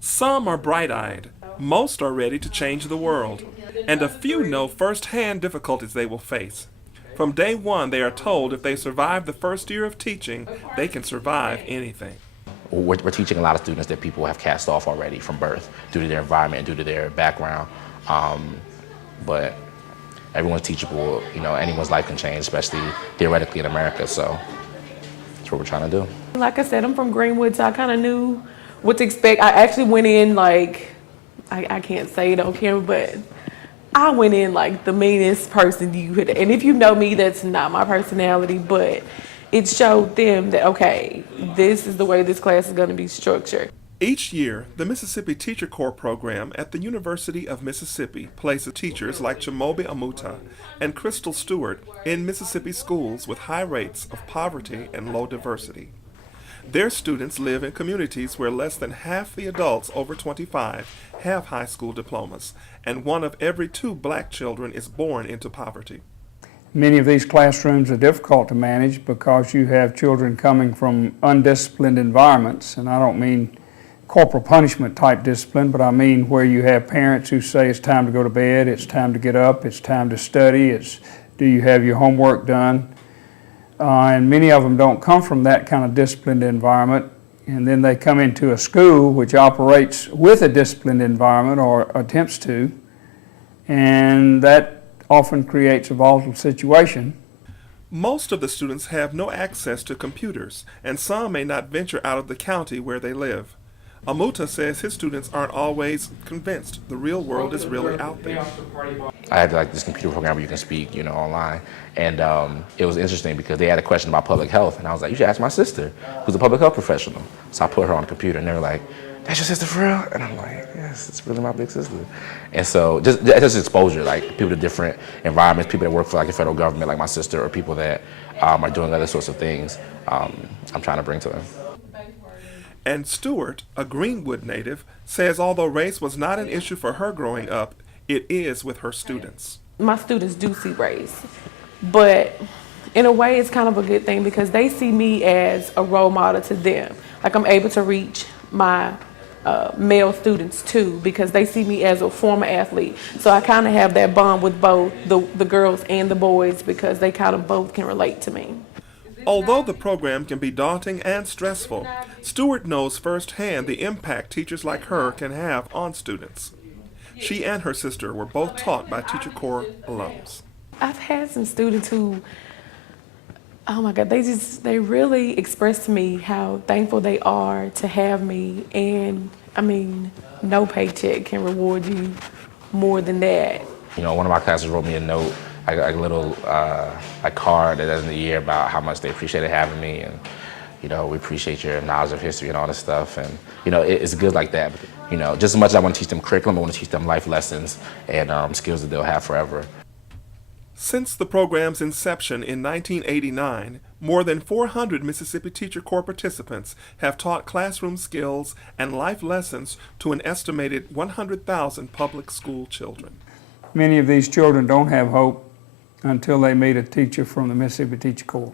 Some are bright-eyed, most are ready to change the world, and a few know firsthand difficulties they will face. From day one, they are told if they survive the first year of teaching, they can survive anything. We're teaching a lot of students that people have cast off already from birth due to their environment, due to their background. But everyone's teachable, anyone's life can change, especially theoretically in America, so that's what we're trying to do. Like I said, I'm from Greenwood, so I kind of knew what to expect. I actually went in like, I can't say it on camera, but I went in like the meanest person you could, and if you know me, that's not my personality, but it showed them that, okay, this is the way this class is going to be structured. Each year, the Mississippi Teacher Corps program at the University of Mississippi places teachers like Chimaobi Amuta and Crystal Stewart in Mississippi schools with high rates of poverty and low diversity. Their students live in communities where less than half the adults over 25 have high school diplomas, and 1 of every 2 black children is born into poverty. Many of these classrooms are difficult to manage because you have children coming from undisciplined environments, and I don't mean corporal punishment type discipline, but I mean where you have parents who say it's time to go to bed, it's time to get up, it's time to study, do you have your homework done? And many of them don't come from that kind of disciplined environment, and then they come into a school which operates with a disciplined environment or attempts to, and that often creates a volatile situation. Most of the students have no access to computers, and some may not venture out of the county where they live. Amuta says his students aren't always convinced the real world is really out there. I had this computer program where you can speak, online, and it was interesting because they had a question about public health, and I was like, you should ask my sister, who's a public health professional. So I put her on the computer, and they were like, that's your sister for real? And I'm like, yes, it's really my big sister. And so just exposure, like people to different environments, people that work for the federal government, like my sister, or people that are doing other sorts of things, I'm trying to bring to them. And Stewart, a Greenwood native, says although race was not an issue for her growing up, it is with her students. My students do see race, but in a way it's kind of a good thing because they see me as a role model to them. Like I'm able to reach my male students too because they see me as a former athlete. So I kind of have that bond with both the girls and the boys because they kind of both can relate to me. Although the program can be daunting and stressful, Stewart knows firsthand the impact teachers like her can have on students. She and her sister were both taught by Teacher Corps alums. I've had some students who, oh my God, they really express to me how thankful they are to have me, and I mean, no paycheck can reward you more than that. One of my classes wrote me a note, a little card at the end of the year about how much they appreciated having me, and we appreciate your knowledge of history and all this stuff, and it's good like that. Just as much as I want to teach them curriculum, I want to teach them life lessons and skills that they'll have forever. Since the program's inception in 1989, more than 400 Mississippi Teacher Corps participants have taught classroom skills and life lessons to an estimated 100,000 public school children. Many of these children don't have hope until they meet a teacher from the Mississippi Teacher Corps.